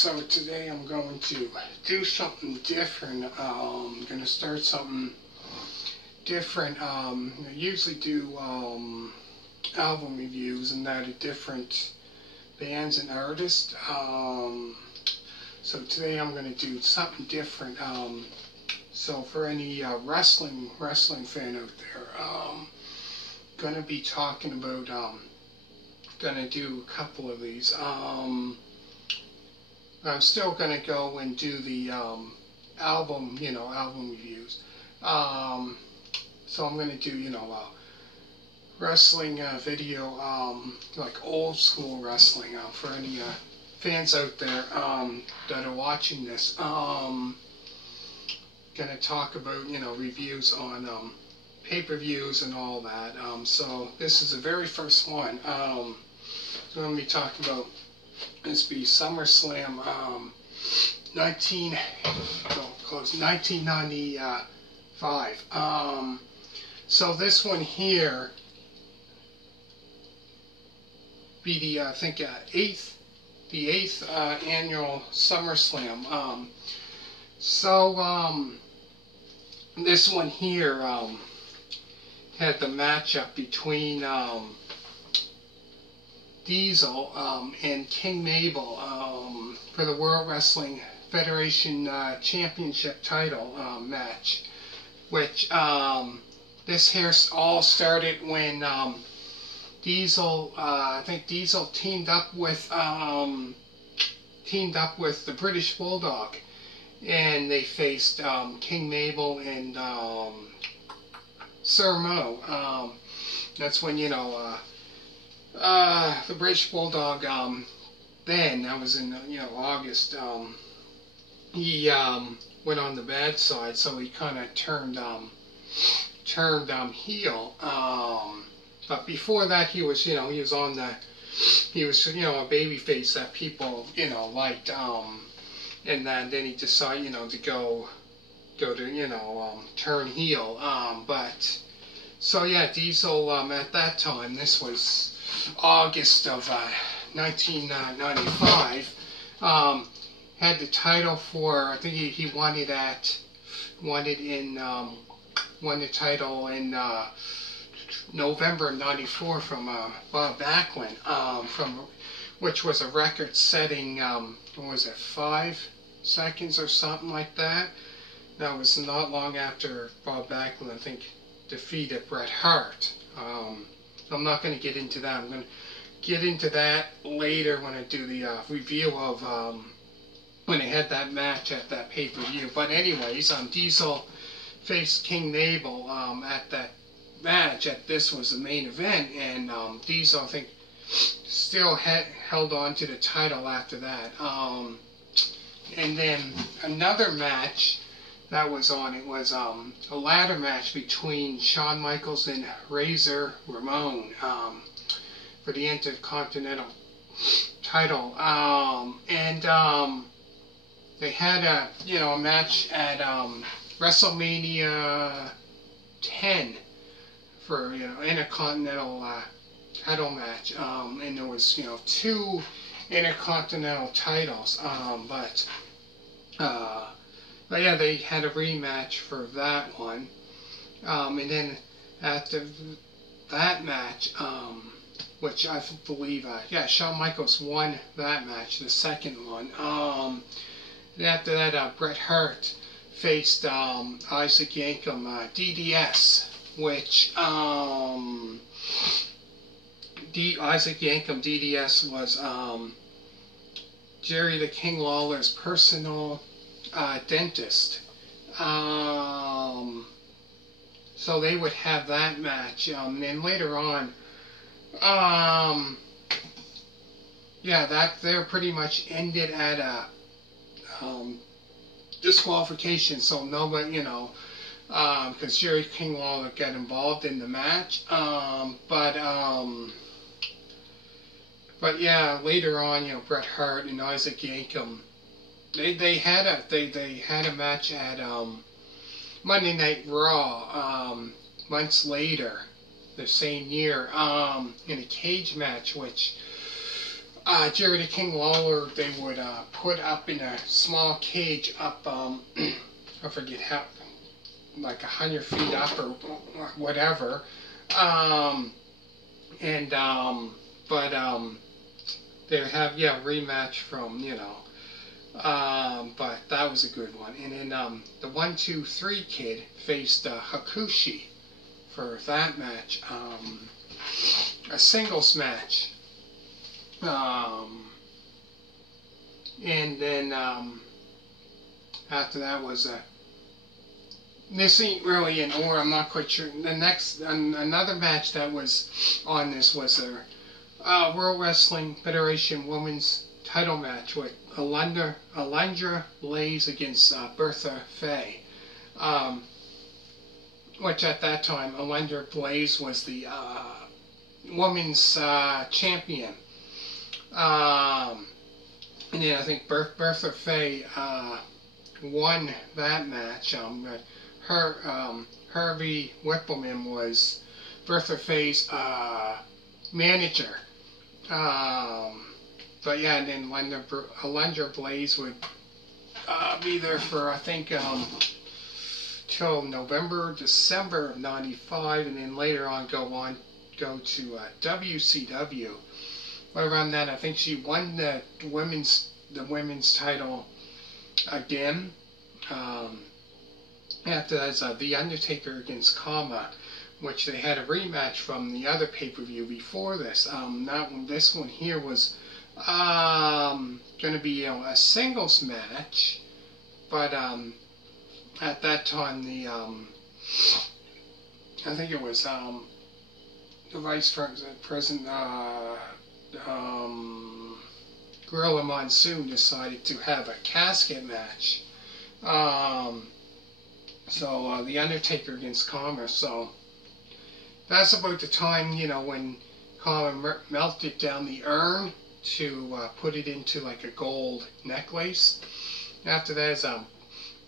so today I'm going to do something different. I'm going to start something different. I usually do album reviews and that of different bands and artists. So today I'm going to do something different. So for any wrestling fan out there, going to be talking about, going to do a couple of these. I'm still going to go and do the album reviews. So I'm going to do, wrestling video, like old school wrestling, for any fans out there that are watching this. Going to talk about, reviews on pay-per-views and all that. So this is the very first one. So I'm going to be talking about this be SummerSlam 1995. So this one here be the I think eighth annual SummerSlam. This one here had the matchup between Diesel and King Mabel for the World Wrestling Federation Championship title match, which this here all started when Diesel, I think Diesel teamed up with the British Bulldog, and they faced King Mabel and Sir Mo. That's when the British Bulldog, then, that was in, August, he went on the bad side, so he kind of turned heel. But before that, he was, he was a baby face that people, liked, and then he decided, to go to, turn heel. So yeah, Diesel, at that time, this was August of 1995, had the title for, I think he won the title in November of '94 from Bob Backlund, which was a record-setting, what was it, 5 seconds or something like that. That was not long after Bob Backlund, I think, defeated Bret Hart. I'm not going to get into that. I'm going to get into that later when I do the review of when they had that match at that pay-per-view. But anyways, Diesel faced King Mabel at that match. This was the main event, and Diesel, I think, still held on to the title after that. And then another match that was on, it was a ladder match between Shawn Micheals and Ramon for the Intercontinental title. They had a match at WrestleMania 10 for Intercontinental title match. And there was 2 Intercontinental titles. But yeah, they had a rematch for that one. And then after that match, which I believe, Shawn Micheals won that match, the second one. And after that, Bret Hart faced Issac Yankem, DDS, which Issac Yankem, DDS, was Jerry the King Lawler's personal dentist. So they would have that match, and then later on, that there pretty much ended at a disqualification. So nobody, because Jerry King Lawler got involved in the match. But yeah, later on, Bret Hart and Issac Yankem, they had a match at Monday Night Raw months later, the same year, in a cage match, which Jerry the King Lawler, they would put up in a small cage up, I forget how, like 100 feet up or whatever. But they would have, yeah, rematch from, you know, but that was a good one. And then the 1, 2, 3 kid faced Hakushi for that match, a singles match. And then after that was this ain't really in order, I'm not quite sure. The next, another match that was on this was a World Wrestling Federation Women's title match with Alundra Blayze against Bertha Faye. Which at that time, Alundra Blayze was the women's champion. And then I think Bertha Faye won that match. Harvey Whippleman was Bertha Faye's manager. But yeah, and then Alundra Blayze would be there for, I think, till November, December of '95, and then later on go to WCW. But around that, I think she won the women's title again. After that, The Undertaker against Kama, which they had a rematch from the other pay-per-view before this. This one here was going to be, you know, a singles match, but at that time the I think it was the Vice President Gorilla Monsoon decided to have a casket match. So The Undertaker against Kama. So that's about the time, you know, when Kama melted down the urn to put it into like a gold necklace. After that is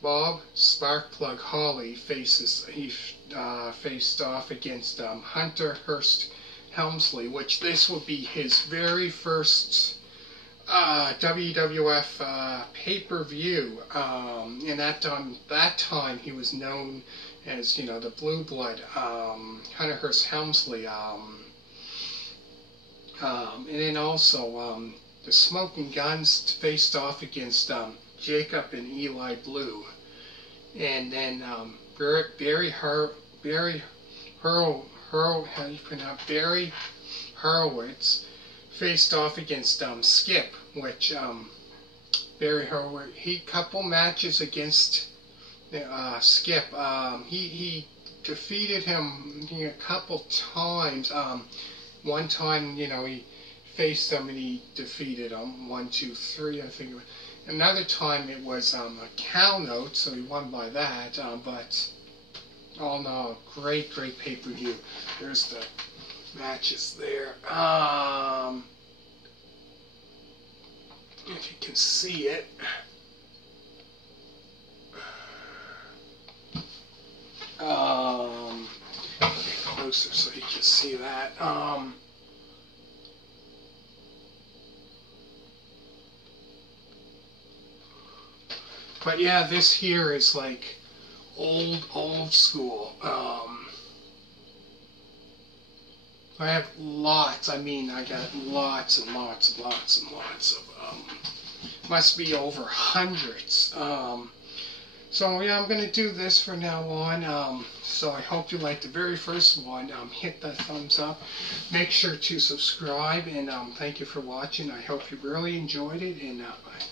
Bob Sparkplug Holly faced off against Hunter Hearst Helmsley, which this will be his very first WWF pay-per-view. And that time he was known as, you know, the Blue Blood, Hunter Hearst Helmsley. And then also the Smoking Guns faced off against Jacob and Eli Blu. And then Barry Horowitz faced off against Skip, which Barry Horowitz, he couple matches against Skip. He defeated him a couple times. One time, you know, he faced him and he defeated him 1, 2, 3, I think it was. Another time it was a count out, so he won by that. But all in all, great pay-per-view. There's the matches there. If you can see it. Get closer so you can see that. But yeah, this here is like old school. I have lots. I mean, I got lots and lots and lots and lots of. Must be over hundreds. So yeah, I'm gonna do this for now on. So I hope you liked the very first one. Hit that thumbs up. Make sure to subscribe, and thank you for watching. I hope you really enjoyed it, and bye.